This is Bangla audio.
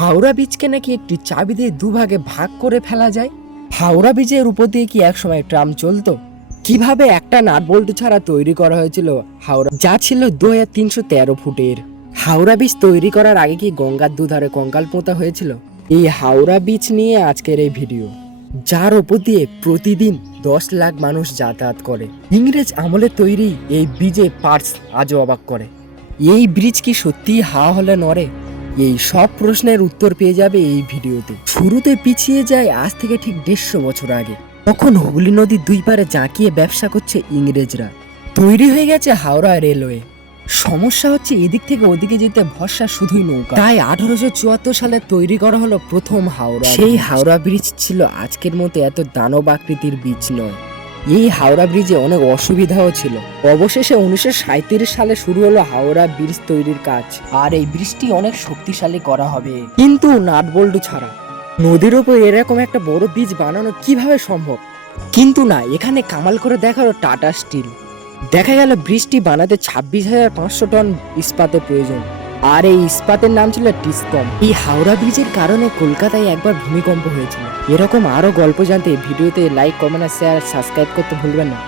হাওড়া ব্রিজকে নাকি একটি চাবি দিয়ে দুভাগে ভাগ করে ফেলা যায়। হাওড়া ব্রিজের উপর দিয়ে কি একসময় ট্রাম চলতো? কিভাবে একটা নাট বল্টু ছাড়া তৈরি করা হয়েছিল হাওড়া, যা ছিল 2313 ফুটের? হাওড়া ব্রিজ তৈরি করার আগে কি গঙ্গার দুধারে কঙ্কাল পোঁতা হয়েছিল? এই হাওড়া ব্রিজ নিয়ে আজকের এই ভিডিও, যার উপর দিয়ে প্রতিদিন 10 লাখ মানুষ যাতায়াত করে। ইংরেজ আমলে তৈরি এই ব্রিজে পার্টস আজও অবাক করে। এই ব্রিজ কি সত্যি হাওয়া হলে নড়ে? এই সব প্রশ্নের উত্তর পেয়ে যাবে এই ভিডিওতে। শুরুতে পিছিয়ে যায় আজ থেকে ঠিক 150 বছর আগে। তখন হুগলি নদীর দুই পারে জাঁকিয়ে ব্যবসা করছে ইংরেজরা। তৈরি হয়ে গেছে হাওড়া রেলওয়ে। সমস্যা হচ্ছে এদিক থেকে ওদিকে যেতে ভরসা শুধুই নৌকা। তাই 1874 সালে তৈরি করা হলো প্রথম হাওড়া। সেই হাওড়া ব্রিজ ছিল আজকের মতো এত দানব আকৃতির ব্রিজ নয়। এই হাওড়া ব্রিজে অনেক অসুবিধাও ছিল। অবশেষে 1937 সালে শুরু হলো হাওড়া ব্রিজ তৈরির কাজ। আর এই ব্রিজটি অনেক শক্তিশালী করা হবে, কিন্তু নাট বল্টু ছাড়া। নদীর ওপর এরকম একটা বড় ব্রিজ বানানো কিভাবে সম্ভব? কিন্তু না, এখানে কামাল করে দেখালো টাটা স্টিল। দেখা গেল ব্রিজটি বানাতে 26,500 টন ইস্পাতের প্রয়োজন, আর এই ইস্পাতের নাম ছিল টিসকম। এই হাওড়া ব্রিজের কারণে কলকাতায় একবার ভূমিকম্প হয়েছিল। এরকম আরো গল্প জানতে ভিডিওতে লাইক, কমেন্ট, শেয়ার, সাবস্ক্রাইব করতে ভুলবেন না।